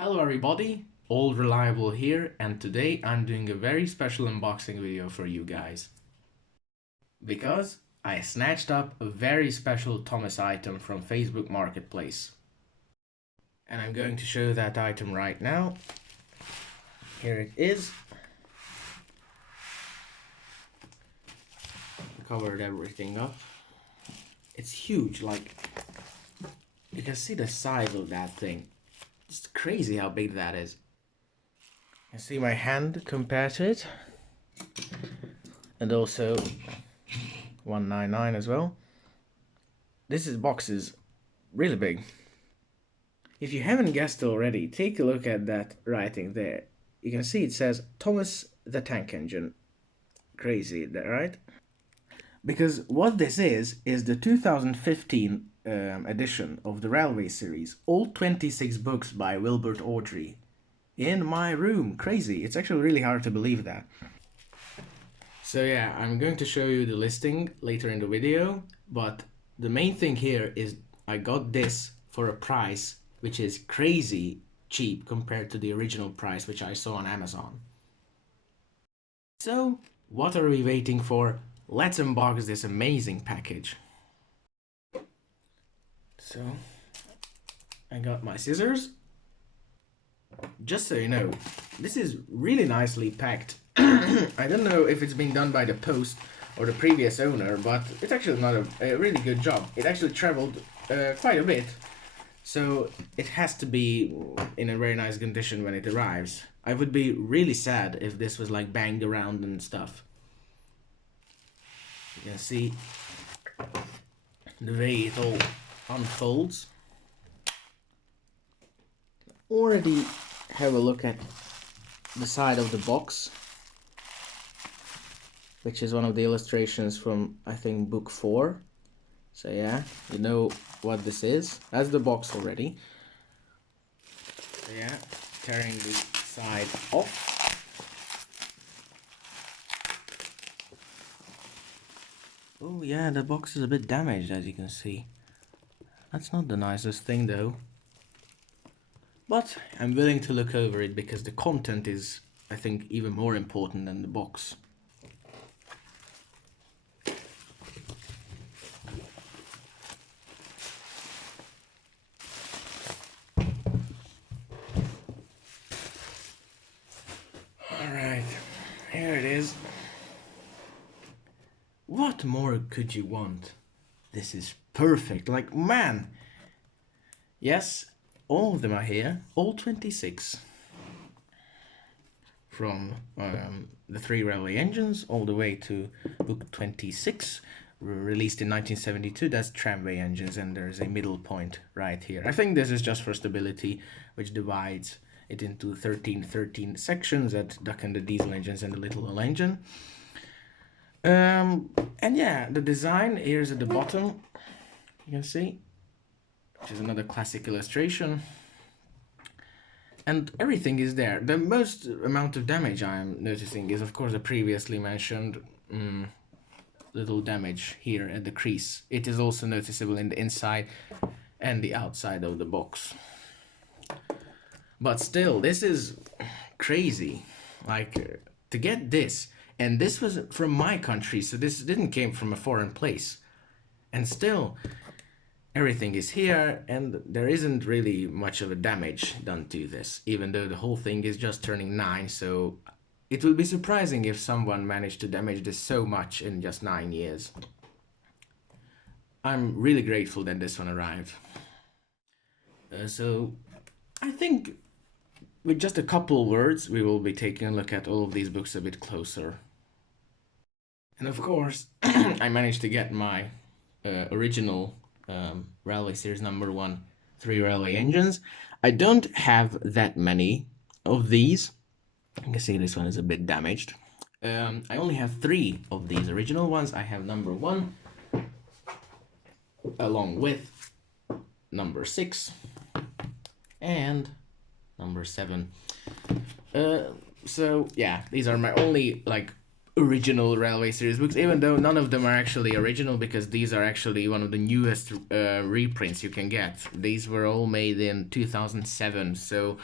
Hello everybody, Old Reliable here, and today I'm doing a very special unboxing video for you guys. Because I snatched up a very special Thomas item from Facebook Marketplace. And I'm going to show that item right now. Here it is. Covered everything up. It's huge, like, you can see the size of that thing. It's crazy how big that is. You see my hand compared to it. And also 199 as well. This box is really big. If you haven't guessed already, take a look at that writing there. You can see it says Thomas the Tank Engine. Crazy, right? Because what this is the 2015 edition of the Railway series, all 26 books by Wilbert Awdry. In my room. Crazy. It's actually really hard to believe that. So yeah, I'm going to show you the listing later in the video, but the main thing here is I got this for a price which is crazy cheap compared to the original price which I saw on Amazon. So what are we waiting for? Let's unbox this amazing package. So I got my scissors. Just so you know, this is really nicely packed. I don't know if it's been done by the post or the previous owner, but it's actually not a really good job. It actually traveled quite a bit, so it has to be in a very nice condition when it arrives. I would be really sad if this was like banged around and stuff. You can see the way it all unfolds. Already have a look at the side of the box, which is one of the illustrations from, I think, book 4. So yeah, you know what this is. That's the box already. So yeah, tearing the side off. Oh yeah, the box is a bit damaged, as you can see. That's not the nicest thing though. But I'm willing to look over it because the content is, I think, even more important than the box. Alright, here it is. What more could you want? This is perfect, like, man! Yes, all of them are here, all 26. From the 3 railway engines all the way to book 26, released in 1972. That's tramway engines, and there's a middle point right here. I think this is just for stability, which divides it into 13 sections that duck and the diesel engines and the little oil engine. And yeah, the design here's at the bottom, you can see, which is another classic illustration. And everything is there. The most amount of damage I'm noticing is, of course, the previously mentioned little damage here at the crease. It is also noticeable in the inside and the outside of the box. But still, this is crazy. Like, to get this, and this was from my country, so this didn't came from a foreign place. And still, everything is here, and there isn't really much of a damage done to this, even though the whole thing is just turning 9, so it will be surprising if someone managed to damage this so much in just 9 years. I'm really grateful that this one arrived. So I think with just a couple words, we will be taking a look at all of these books a bit closer. And of course, I managed to get my original Railway Series number 1 3 railway engines. I don't have that many of these. You can see this one is a bit damaged. I only have 3 of these original ones. I have number 1 along with number 6 and number 7. So yeah, these are my only like original Railway Series books, even though none of them are actually original, because these are actually one of the newest reprints you can get. These were all made in 2007, so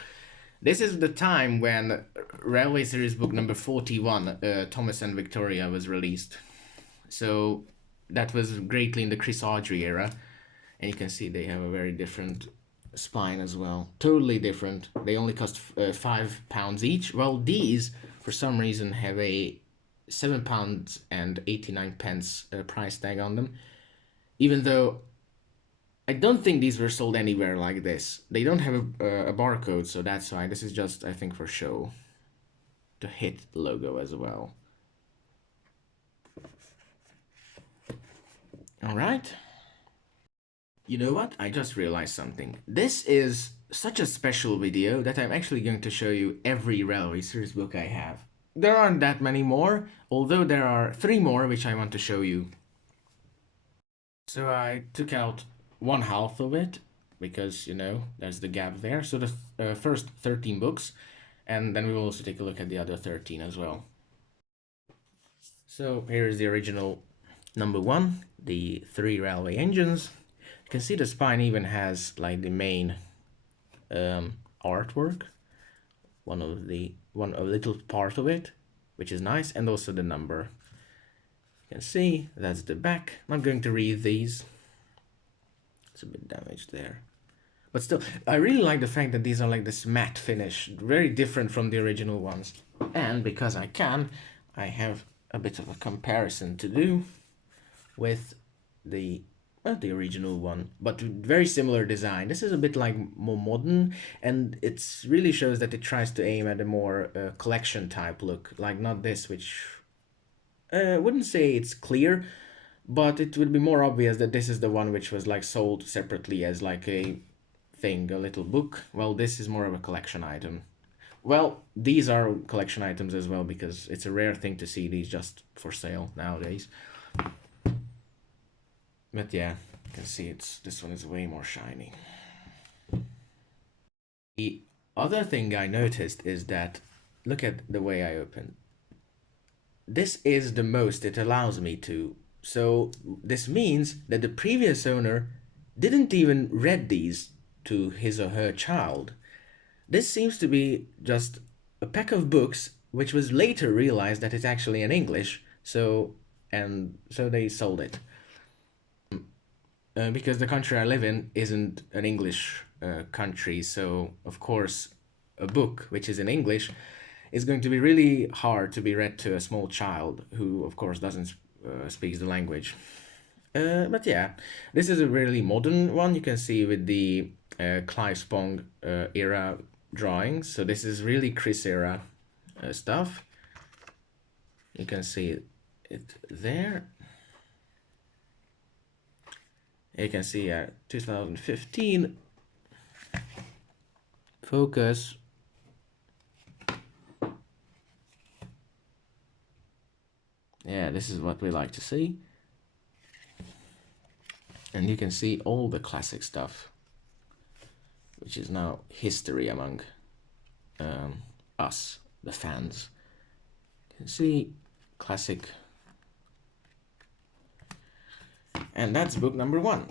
This is the time when Railway Series book number 41, Thomas and Victoria, was released. So that was greatly in the Chris Audrey era. And you can see they have a very different spine as well. Totally different. They only cost £5 each. Well, these, for some reason, have a £7 and 89 pence price tag on them. Even though I don't think these were sold anywhere like this. They don't have a barcode, so that's why. This is just, I think, for show. The hit logo as well. Alright. You know what? I just realized something. This is such a special video that I'm actually going to show you every Railway Series book I have. There aren't that many more, although there are 3 more which I want to show you. So I took out 1/2 of it, because, you know, there's the gap there. So the first 13 books, and then we will also take a look at the other 13 as well. So here is the original number 1, the 3 railway engines. You can see the spine even has like the main artwork, a little part of it, which is nice, and also the number. You can see that's the back. I'm not going to read these. It's a bit damaged there. But still, I really like the fact that these are like this matte finish, very different from the original ones. And because I can, I have a bit of a comparison to do with the original one, but very similar design. This is a bit like more modern, and it really shows that it tries to aim at a more collection type look, like not this, which I wouldn't say it's clear, but it would be more obvious that this is the one which was like sold separately as like a thing, a little book. Well, this is more of a collection item. Well, these are collection items as well, because it's a rare thing to see these just for sale nowadays. But yeah, you can see this one is way more shiny. The other thing I noticed is that, look at the way I open. This is the most it allows me to. So this means that the previous owner didn't even read these to his or her child. This seems to be just a pack of books which was later realized that it's actually in English, so they sold it. Because the country I live in isn't an English country, so of course a book which is in English is going to be really hard to be read to a small child who of course doesn't speak the language. But yeah, this is a really modern one. You can see with the Clive Spong era drawings. So this is really Chris era stuff. You can see it there. You can see 2015. Focus. Yeah, this is what we like to see. And you can see all the classic stuff, which is now history among us, the fans. You can see classic. And that's book number 1.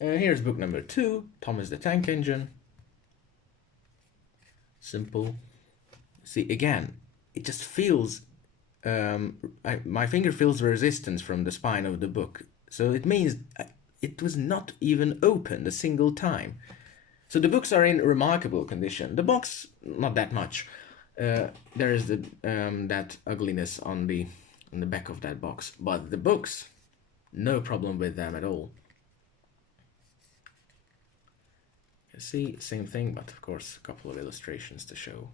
Here's book number 2, Thomas the Tank Engine. Simple. See, again, it just feels, my finger feels resistance from the spine of the book. So it means it was not even opened a single time. So the books are in remarkable condition. The box, not that much. There is that ugliness on the back of that box, but the books, no problem with them at all. You see, same thing, but of course a couple of illustrations to show.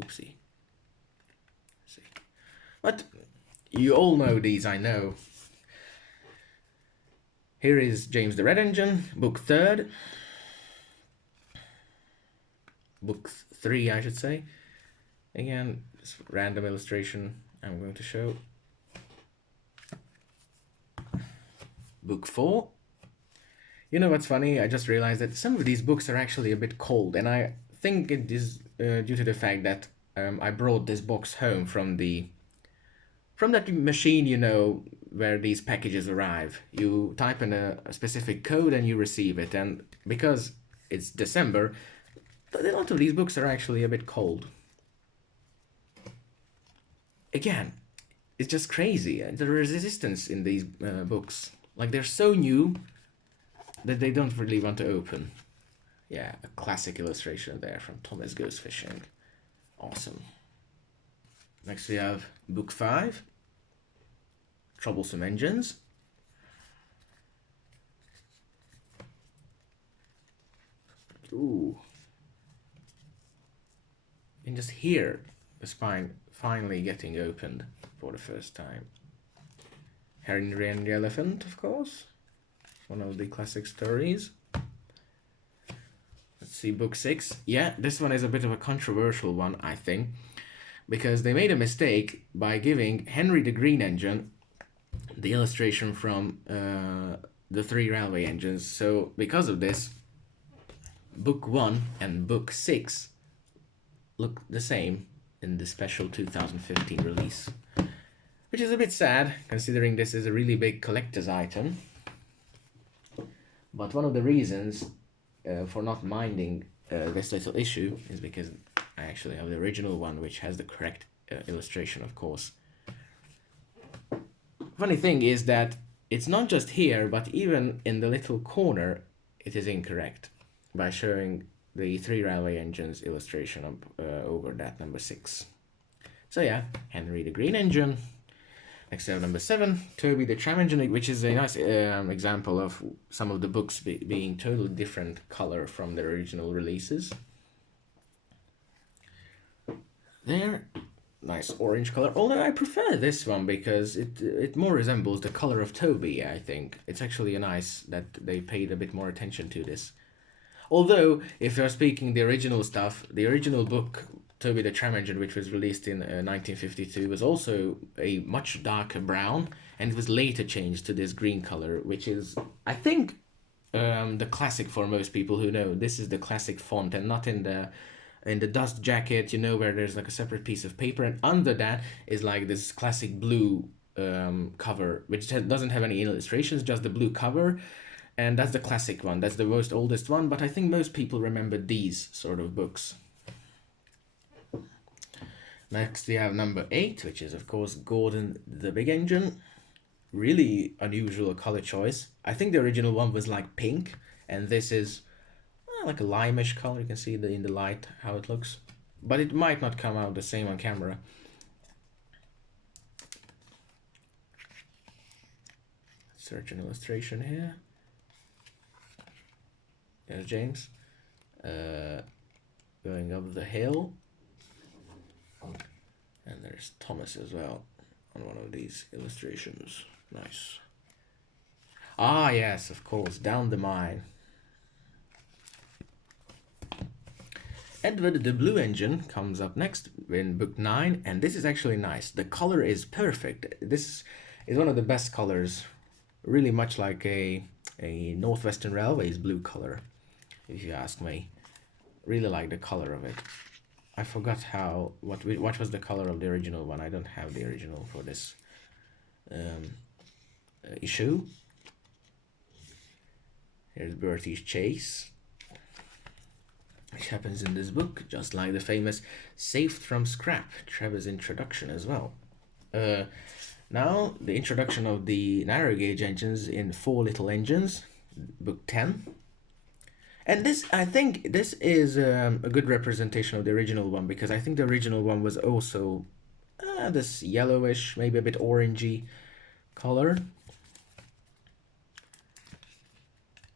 Oopsie. See, but you all know these, I know. Here is James the Red Engine, book 3rd. Book 3, I should say. Again, this random illustration I'm going to show. Book 4. You know what's funny? I just realized that some of these books are actually a bit cold, and I think it is due to the fact that I brought this box home from that machine, you know, where these packages arrive. You type in a specific code and you receive it, and because it's December, but a lot of these books are actually a bit cold. Again, it's just crazy. The resistance in these books, like they're so new that they don't really want to open. Yeah, a classic illustration there from Thomas Goes Fishing. Awesome. Next we have book 5, Troublesome Engines. Ooh. You can just hear the spine finally getting opened for the first time. Henry and the Elephant, of course. One of the classic stories. Let's see, book 6. Yeah, this one is a bit of a controversial one, I think, because they made a mistake by giving Henry the Green Engine the illustration from the 3 railway engines. So because of this, book 1 and book 6 look the same in the special 2015 release, which is a bit sad considering this is a really big collector's item. But one of the reasons for not minding this little issue is because I actually have the original one, which has the correct illustration, of course. Funny thing is that it's not just here, but even in the little corner it is incorrect by showing the 3 railway engines illustration up, over that number 6. So yeah, Henry the Green Engine. Next we have number 7, Toby the Tram Engine, which is a nice example of some of the books being totally different color from their original releases. There, nice orange color, although I prefer this one because it more resembles the color of Toby, I think. It's actually nice that they paid a bit more attention to this. Although, if you're speaking the original stuff, the original book, Toby the Tram Engine, which was released in 1952, was also a much darker brown, and it was later changed to this green color, which is, I think, the classic for most people who know. This is the classic font, and not in the dust jacket, you know, where there's like a separate piece of paper, and under that is like this classic blue cover, which doesn't have any illustrations, just the blue cover. And that's the classic one. That's the most oldest one, but I think most people remember these sort of books. Next we have number 8, which is of course Gordon the Big Engine. Really unusual color choice. I think the original one was like pink, and this is like a limeish color. You can see in the light how it looks, but it might not come out the same on camera. Search an illustration here. There's James going up the hill, and there's Thomas as well on one of these illustrations. Nice. Ah yes, of course, Down the Mine. Edward the Blue Engine comes up next in book 9, and this is actually nice. The color is perfect. This is one of the best colors, really much like a Northwestern Railways blue color, if you ask me. Really like the color of it. I forgot what was the color of the original one. I don't have the original for this issue. Here's Bertie's Chase, which happens in this book, just like the famous Saved from Scrap, Trevor's introduction as well. Now, the introduction of the narrow gauge engines in 4 Little Engines, book 10. And this, I think, this is a good representation of the original one, because I think the original one was also this yellowish, maybe a bit orangey color.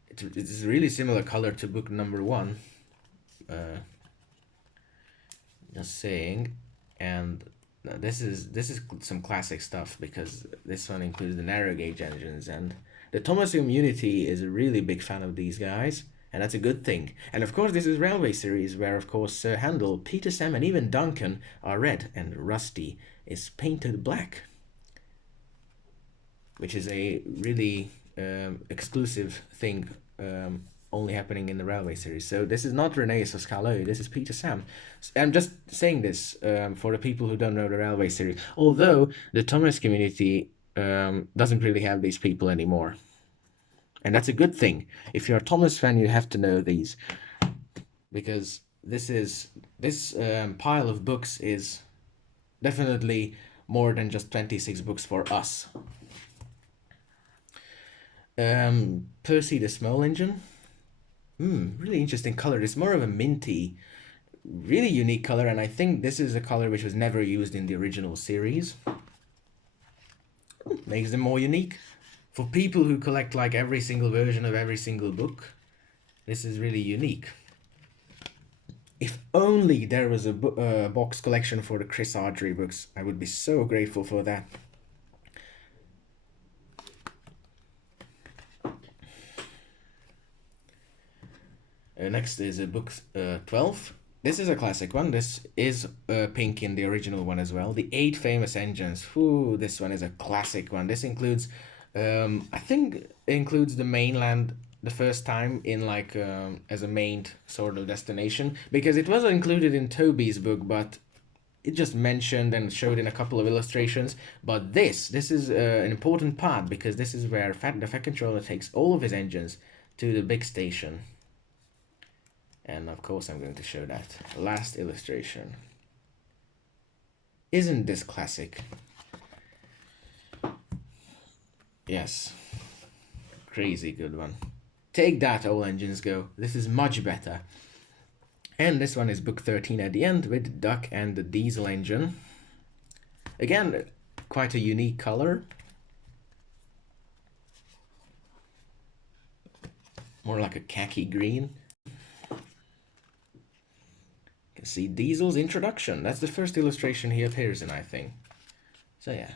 It's a really similar color to book number 1. Just saying. And this is some classic stuff, because this one includes the narrow gauge engines, and the Thomas community is a really big fan of these guys, and that's a good thing. And of course this is Railway series, where of course Sir Handel, Peter Sam, and even Duncan are red, and Rusty is painted black, which is a really exclusive thing, only happening in the Railway series. So this is not Rene Soscalo, this is Peter Sam. I'm just saying this for the people who don't know the Railway series, although the Thomas community doesn't really have these people anymore. And that's a good thing. If you're a Thomas fan, you have to know these. because this pile of books is definitely more than just 26 books for us. Percy the Small Engine. Really interesting color. It's more of a minty, really unique color, and I think this is a color which was never used in the original series. Makes them more unique. For people who collect like every single version of every single book, this is really unique. If only there was a box collection for the Chris Ardrey books, I would be so grateful for that. Next is book 12. This is a classic one. This is pink in the original one as well. The 8 Famous Engines. Ooh, this one is a classic one. This includes, I think it includes the mainland the first time in like as a main sort of destination, because it was included in Toby's book, but it just mentioned and showed in a couple of illustrations. But this is an important part, because this is where the Fat Controller takes all of his engines to the big station. And of course I'm going to show that last illustration. Isn't this classic? Yes. Crazy good one. Take that, all engines go. This is much better. And this one is book 13 at the end with Duck and the Diesel engine. Again, quite a unique color. More like a khaki green. See Diesel's introduction. That's the first illustration he appears in, I think. So yeah.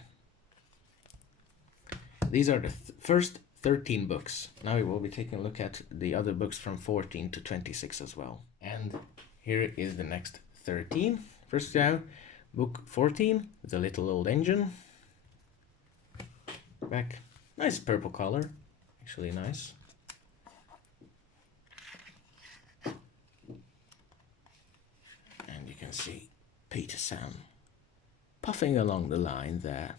These are the first 13 books. Now we will be taking a look at the other books from 14 to 26 as well. And here is the next 13. First down, book 14, The Little Old Engine. Back. Nice purple color. Actually nice. You can see Peter Sam puffing along the line there.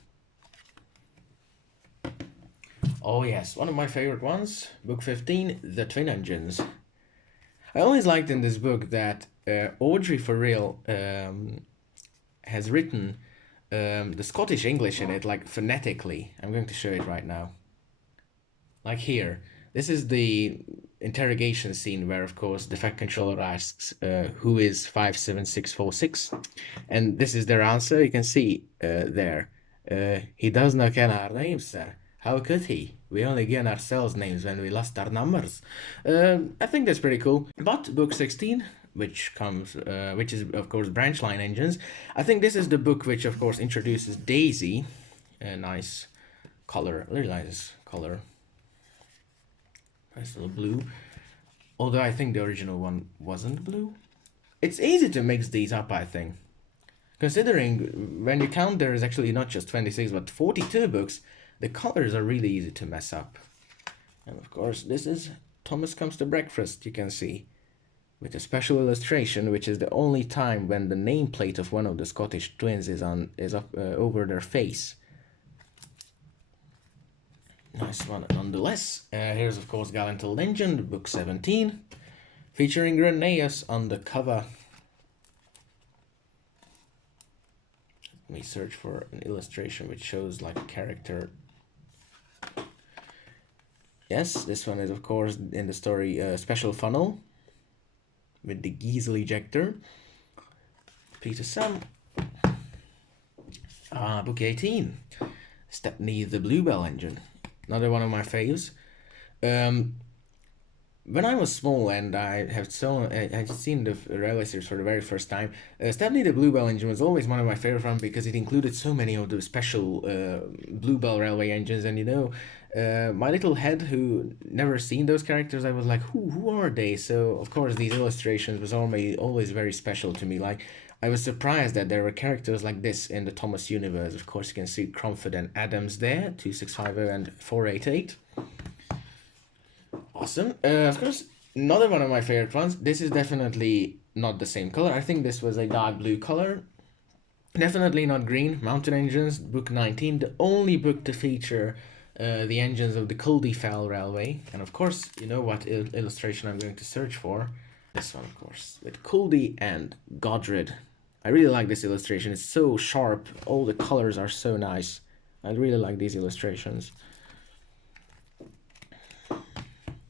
Oh yes, one of my favorite ones, book 15, The Twin Engines. I always liked in this book that Audrey for real has written the Scottish English in it, like phonetically. I'm going to show it right now. Like here. This is the interrogation scene where, of course, the Fat Controller asks, who is 57646? And this is their answer. You can see there. He does not ken our names, sir. How could he? We only gain ourselves names when we lost our numbers. I think that's pretty cool. But book 16, which is, of course, Branch Line Engines. I think this is the book which, of course, introduces Daisy. A nice color, really nice color. Nice little blue. Although I think the original one wasn't blue. It's easy to mix these up, I think. Considering when you count there is actually not just 26 but 42 books, the colors are really easy to mess up. And of course this is Thomas Comes to Breakfast, you can see. With a special illustration, which is the only time when the nameplate of one of the Scottish twins is up over their face. Nice one nonetheless. Here's of course Gallant Old Engine, book 17, featuring Reneus on the cover. Let me search for an illustration which shows like a character. Yes, this one is of course in the story Special Funnel with the Giesel ejector. Peter Sam. Book 18, Stepney the Bluebell Engine. Another one of my faves. When I was small and I had seen the railway series for the very first time, Stepney the Bluebell Engine was always one of my favorite ones because it included so many of the special Bluebell railway engines. And you know, my little head who never seen those characters, I was like, who are they? So of course these illustrations was always very special to me. Like, I was surprised that there were characters like this in the Thomas universe. Of course, you can see Cromford and Adams there, 2650 and 488. Awesome. Of course, another one of my favorite ones. This is definitely not the same color. I think this was a dark blue color. Definitely not green. Mountain Engines, book 19, the only book to feature the engines of the Culdee Fell Railway. And of course, you know what illustration I'm going to search for. This one, of course, with Kuldi and Godred. I really like this illustration. It's so sharp. All the colors are so nice. I really like these illustrations.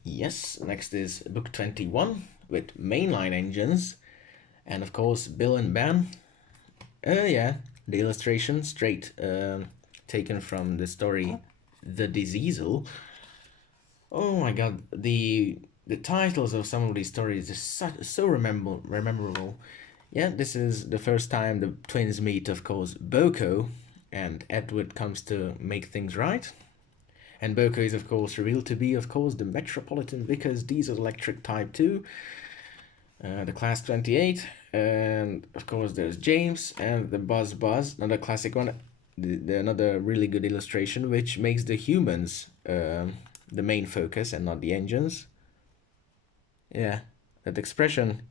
Yes, next is book 21 with mainline engines. And of course, Bill and Ben. Yeah, the illustration straight taken from the story The Diseasel. Oh my god, the titles of some of these stories are so memorable. Yeah, this is the first time the twins meet, of course, Boko, and Edward comes to make things right. And Boko is, of course, revealed to be, of course, the Metropolitan Vickers Diesel Electric Type 2, the Class 28, and, of course, there's James and the Buzz, another classic one, another really good illustration, which makes the humans the main focus and not the engines. Yeah, that expression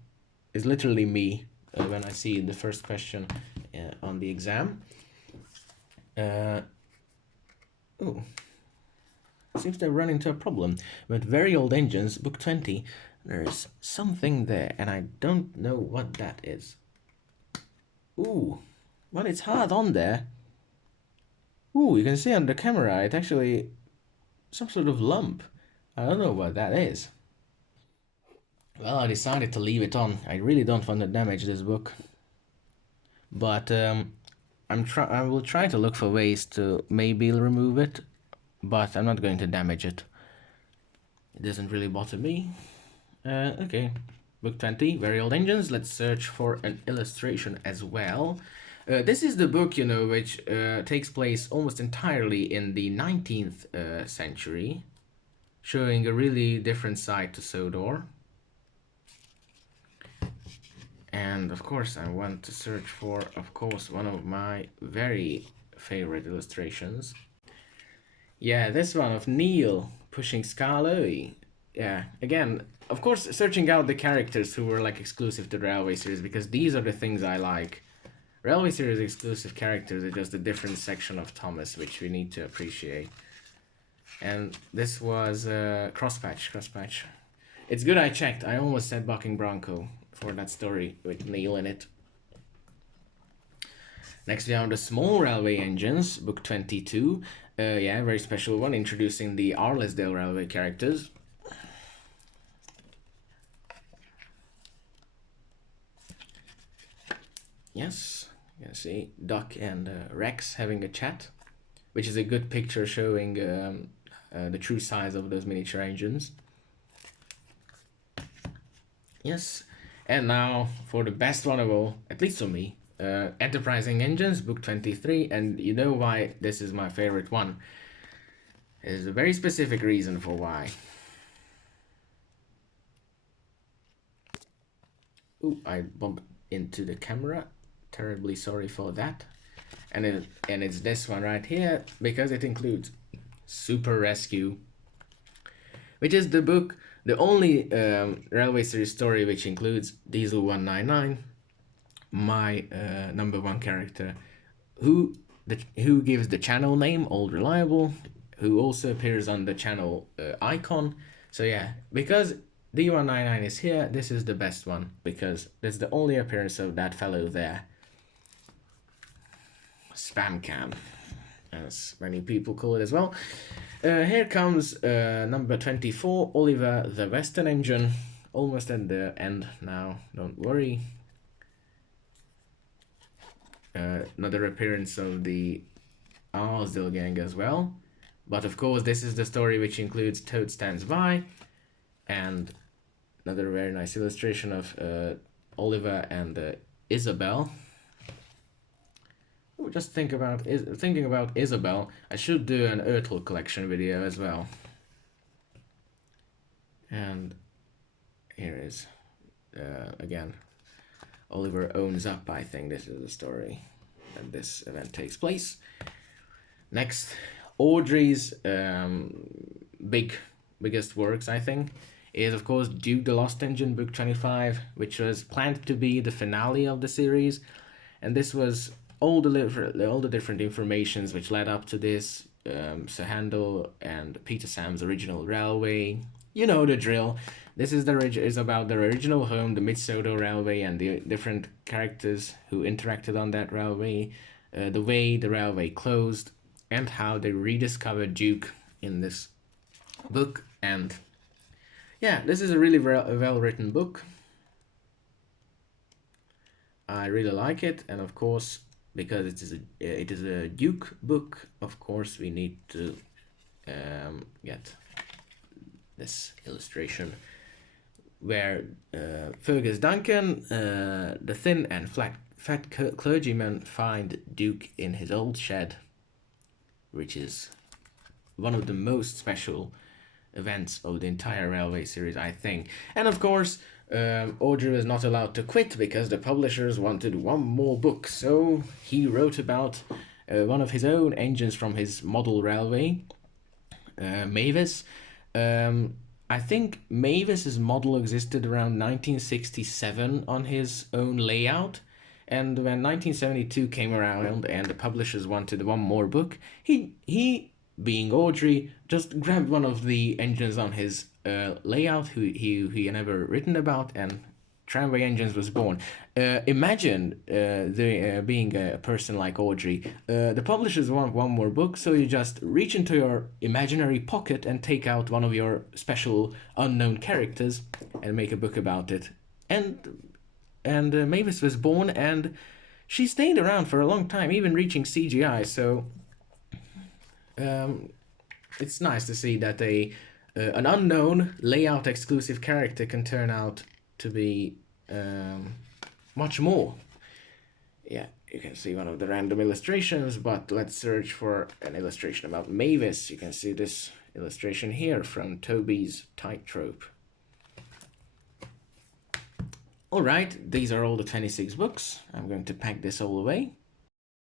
is literally me when I see the first question on the exam. Oh, seems to run into a problem. With very old engines, book 20, there's something there, and I don't know what that is. Ooh, well, it's hard on there. Ooh, you can see on the camera, it actually, some sort of lump. I don't know what that is. Well, I decided to leave it on. I really don't want to damage this book. But I will try to look for ways to maybe remove it, but I'm not going to damage it. It doesn't really bother me. Okay, book 20, very old engines. Let's search for an illustration as well. This is the book, you know, which takes place almost entirely in the 19th century, showing a really different side to Sodor. And of course, I want to search for, of course, one of my very favorite illustrations. Yeah, this one of Neil pushing Scarloey. Yeah, again, of course, searching out the characters who were like exclusive to the Railway series, because these are the things I like. Railway series exclusive characters are just a different section of Thomas, which we need to appreciate. And this was Crosspatch. It's good I checked. I almost said Bucking Bronco for that story with Neil in it. Next we have the small railway engines, book 22. Yeah, very special one, introducing the Arlesdale railway characters. Yes, you can see Doc and Rex having a chat, which is a good picture showing the true size of those miniature engines. Yes, and now for the best one of all, at least for me, Enterprising Engines, book 23, and you know why this is my favorite one. There's a very specific reason for why. Ooh, I bumped into the camera. Terribly sorry for that. And it's this one right here, because it includes Super Rescue, which is the book, the only Railway series story which includes Diesel 199, my number one character, who gives the channel name Old Reliable, who also appears on the channel icon. So yeah, because D199 is here, this is the best one, because that's the only appearance of that fellow there. Spam cam, as many people call it as well. Here comes number 24, Oliver the Western Engine. Almost at the end now, don't worry. Another appearance of the Arsdale gang as well. But of course, this is the story which includes Toad Stands By, and another very nice illustration of Oliver and Isabel. Ooh, just thinking about Isabel, I should do an Ertl collection video as well. And here is again, Oliver owns up. I think this is the story that this event takes place. Next, Audrey's biggest works, I think, is of course Duke the Lost Engine, book 25, which was planned to be the finale of the series, and this was all the different informations which led up to this. Sir Handel and Peter Sam's original railway, you know the drill. This is about the original home, the Mid-Soto Railway, and the different characters who interacted on that railway, the way the railway closed, and how they rediscovered Duke in this book. And yeah, this is a really well-written book. I really like it, and of course, because it is a Duke book, of course we need to get this illustration where Fergus Duncan, the thin and fat clergyman, find Duke in his old shed, which is one of the most special events of the entire railway series, I think. And of course, Audrey was not allowed to quit because the publishers wanted one more book, so he wrote about one of his own engines from his model railway, Mavis. I think Mavis's model existed around 1967 on his own layout, and when 1972 came around and the publishers wanted one more book, he being Audrey, just grabbed one of the engines on his layout he had never written about, and Tramway Engines was born. Imagine being a person like Audrey. The publishers want one more book, so you just reach into your imaginary pocket and take out one of your special unknown characters and make a book about it. And Mavis was born, and she stayed around for a long time, even reaching CGI. So it's nice to see that an unknown layout exclusive character can turn out to be much more. Yeah, you can see one of the random illustrations, but let's search for an illustration about Mavis. You can see this illustration here from Toby's Tightrope. Alright, these are all the 26 books. I'm going to pack this all away.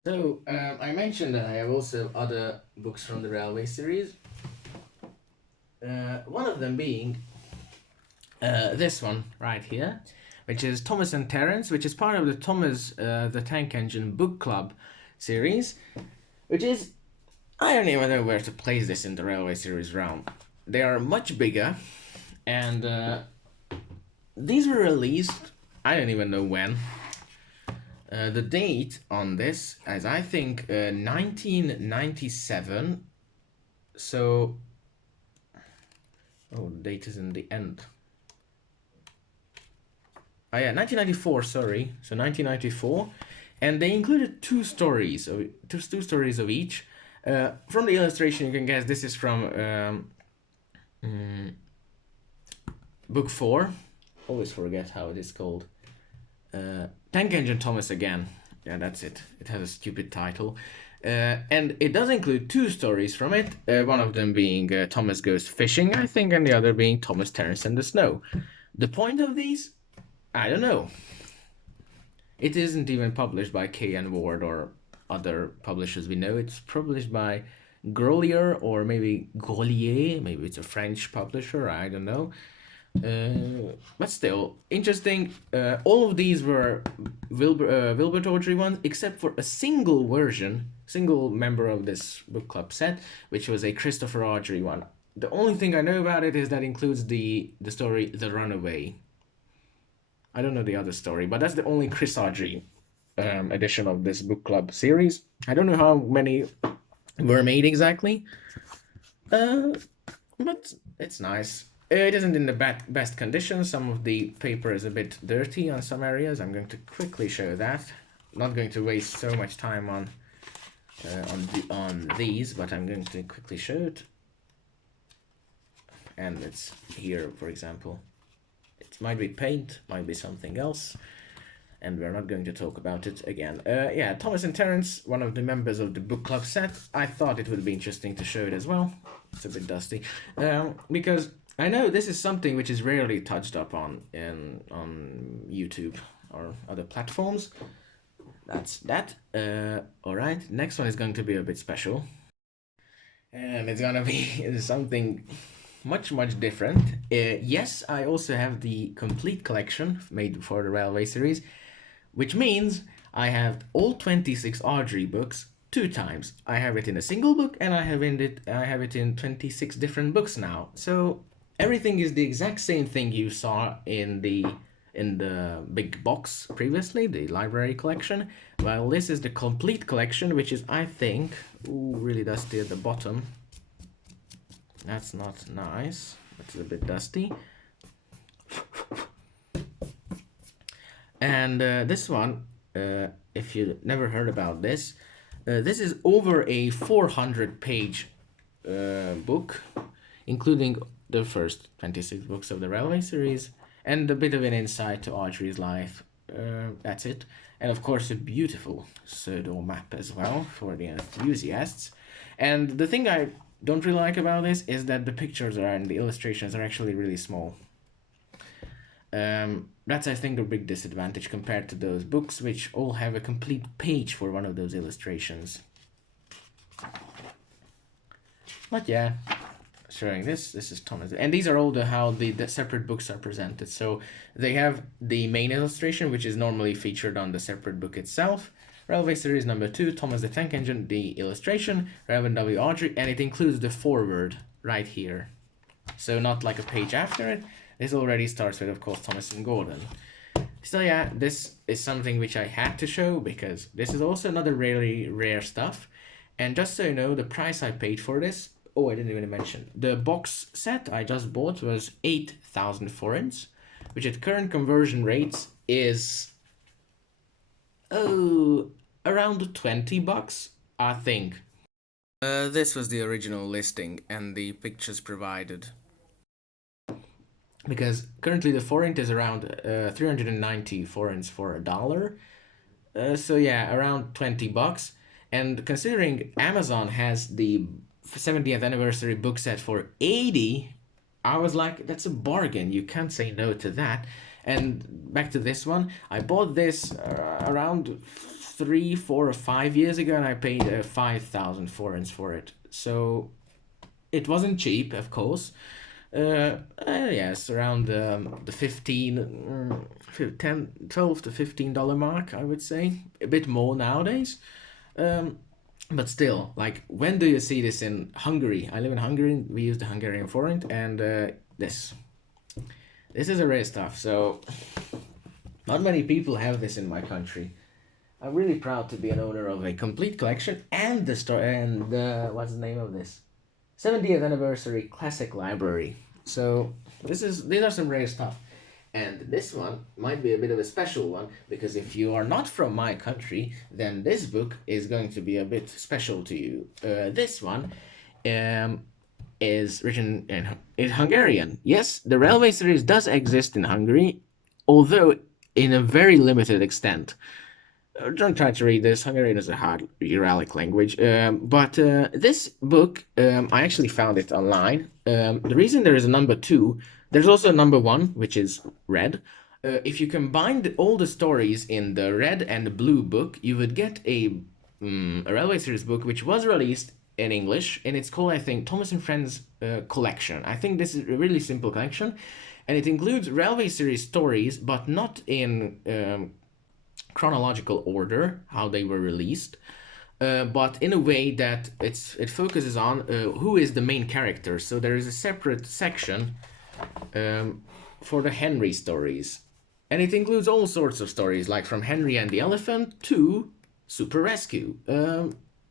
So, I mentioned that I have also other books from the Railway series. One of them being this one right here, which is Thomas and Terence, which is part of the Thomas the Tank Engine book club series, which is, I don't even know where to place this in the Railway series realm. They are much bigger, and these were released, I don't even know when. The date on this is, I think, 1997. So, oh, the date is in the end. Oh yeah, 1994. Sorry, so 1994, and they included two stories of each. From the illustration, you can guess this is from book 4. Always forget how it is called. Tank Engine Thomas again. Yeah, that's it. It has a stupid title. And it does include two stories from it. One of them being Thomas Goes Fishing, I think, and the other being Thomas, Terence and the Snow. The point of these? I don't know. It isn't even published by K.N. Ward or other publishers we know. It's published by Grolier or maybe Grolier. Maybe it's a French publisher. I don't know. But still, interesting. All of these were Wilbert Audrey ones, except for a single member of this book club set, which was a Christopher Audrey one. The only thing I know about it is that it includes the story The Runaway. I don't know the other story, but that's the only Chris Audrey edition of this book club series. I don't know how many were made exactly, but it's nice. It isn't in the best condition. Some of the paper is a bit dirty on some areas. I'm going to quickly show that. Not going to waste so much time on these, but I'm going to quickly show it. And it's here, for example. It might be paint, might be something else, and we're not going to talk about it again. Yeah, Thomas and Terence, one of the members of the book club set. I thought it would be interesting to show it as well. It's a bit dusty, because I know this is something which is rarely touched up on YouTube or other platforms. That's that. Alright, next one is going to be a bit special. And it's gonna be something much different. Yes, I also have the complete collection made for the Railway series, which means I have all 26 Audrey books 2 times. I have it in a single book, and I have it in 26 different books now. So everything is the exact same thing you saw in the big box previously, the library collection. Well, this is the complete collection, which is, I think, ooh, really dusty at the bottom. That's not nice. It's a bit dusty. And this one, if you never heard about this, this is over a 400-page book, including the first 26 books of the Railway series, and a bit of an insight to Audrey's life. That's it. And of course, a beautiful pseudo map as well for the enthusiasts. And the thing I don't really like about this is that the pictures are and the illustrations are actually really small. That's, I think, a big disadvantage compared to those books, which all have a complete page for one of those illustrations. But yeah, showing this is Thomas. And these are all how the separate books are presented. So they have the main illustration, which is normally featured on the separate book itself. Railway Series number 2, Thomas the Tank Engine, the illustration, Reverend W. Audrey, and it includes the foreword right here. So not like a page after it. This already starts with, of course, Thomas and Gordon. So yeah, this is something which I had to show because this is also another really rare stuff. And just so you know, the price I paid for this, oh, I didn't even mention, the box set I just bought was 8,000 forints, which at current conversion rates is, oh, around 20 bucks, I think. This was the original listing and the pictures provided. Because currently the forint is around 390 forints for $1. So yeah, around 20 bucks. And considering Amazon has the 70th anniversary book set for 80, I was like, that's a bargain. You can't say no to that. And back to this one, I bought this around 3, 4, or 5 years ago, and I paid 5,000 forints for it. So it wasn't cheap, of course. Yes, around the 12 to $15 mark, I would say. A bit more nowadays. But still, like, when do you see this in Hungary? I live in Hungary, we use the Hungarian forint, and this is a rare stuff, so not many people have this in my country. I'm really proud to be an owner of a complete collection and the story and what's the name of this? 70th anniversary classic library. So these are some rare stuff. And this one might be a bit of a special one, because if you are not from my country, then this book is going to be a bit special to you. This one is written in Hungarian. Yes, the Railway series does exist in Hungary, although in a very limited extent. Don't try to read this. Hungarian is a hard Uralic language. But this book, I actually found it online. The reason there is a number 2, there's also a number 1, which is red. If you combine all the stories in the red and the blue book, you would get a Railway series book, which was released in English, and it's called, I think, Thomas and Friends Collection. I think this is a really simple collection, and it includes Railway series stories, but not in chronological order, how they were released, but in a way that it focuses on who is the main character. So there is a separate section for the Henry stories, and it includes all sorts of stories, like from Henry and the Elephant to Super Rescue,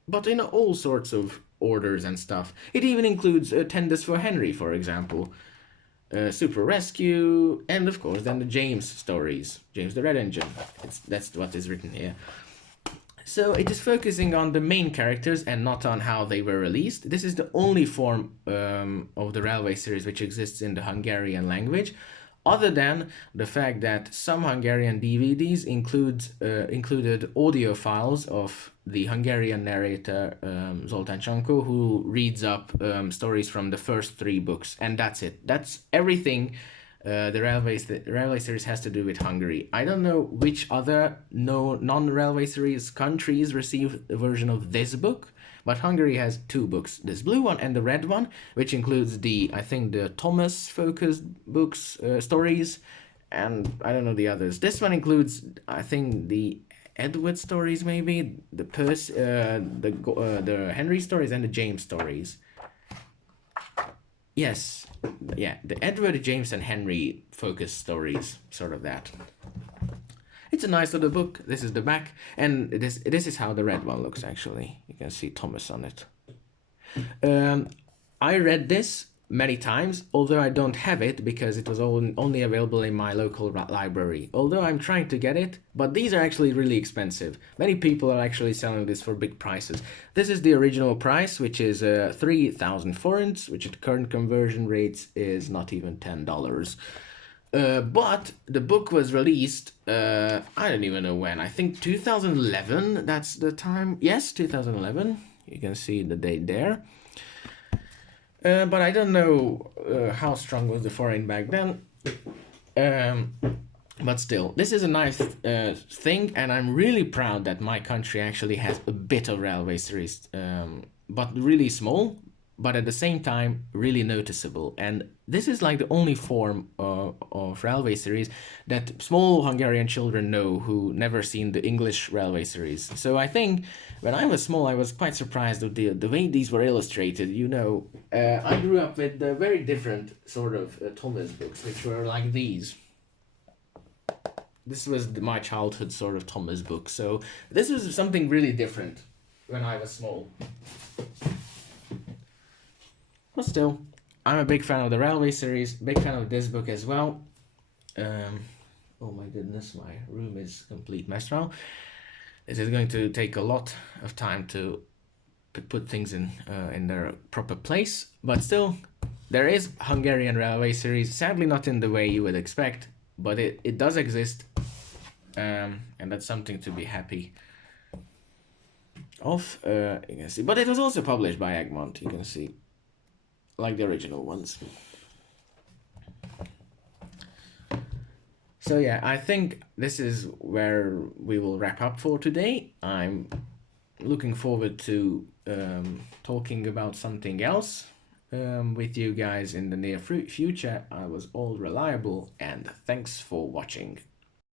but in all sorts of orders and stuff. It even includes Tenders for Henry, for example, Super Rescue, and of course then the James stories, James the Red Engine. That's what is written here. So it is focusing on the main characters and not on how they were released. This is the only form of the Railway series which exists in the Hungarian language, other than the fact that some Hungarian DVDs included audio files of the Hungarian narrator Zoltán Csankó, who reads up stories from the first 3 books, and that's it. That's everything the Railway series has to do with Hungary. I don't know which other non-Railway series countries receive a version of this book, but Hungary has 2 books, this blue one and the red one, which includes I think the Thomas-focused books, stories, and I don't know the others. This one includes, I think, the Edward stories, maybe, the Henry stories and the James stories. Yes, yeah, the Edward, James, and Henry focus stories, sort of that. It's a nice little book. This is the back, and this is how the red one looks. Actually, you can see Thomas on it. I read this many times, although I don't have it because it was only available in my local library. Although I'm trying to get it, but these are actually really expensive. Many people are actually selling this for big prices. This is the original price, which is 3,000 forints, which at current conversion rates is not even $10. But the book was released, I don't even know when, I think 2011, that's the time. Yes, 2011, you can see the date there. But I don't know how strong was the forint back then. But still, this is a nice thing, and I'm really proud that my country actually has a bit of railway series, but really small, but at the same time really noticeable. And this is like the only form of railway series that small Hungarian children know who never seen the English railway series. So I think when I was small, I was quite surprised with the way these were illustrated. You know, I grew up with the very different sort of Thomas books, which were like these. This was my childhood sort of Thomas book. So this was something really different when I was small. But still, I'm a big fan of the railway series, big fan of this book as well. Oh my goodness, my room is a complete mess now. This is going to take a lot of time to put things in their proper place, but still, there is Hungarian railway series, sadly not in the way you would expect, but it does exist, and that's something to be happy of. You can see, but it was also published by Egmont, you can see, like the original ones. So yeah, I think this is where we will wrap up for today. I'm looking forward to talking about something else with you guys in the near future. I was all reliable, and thanks for watching.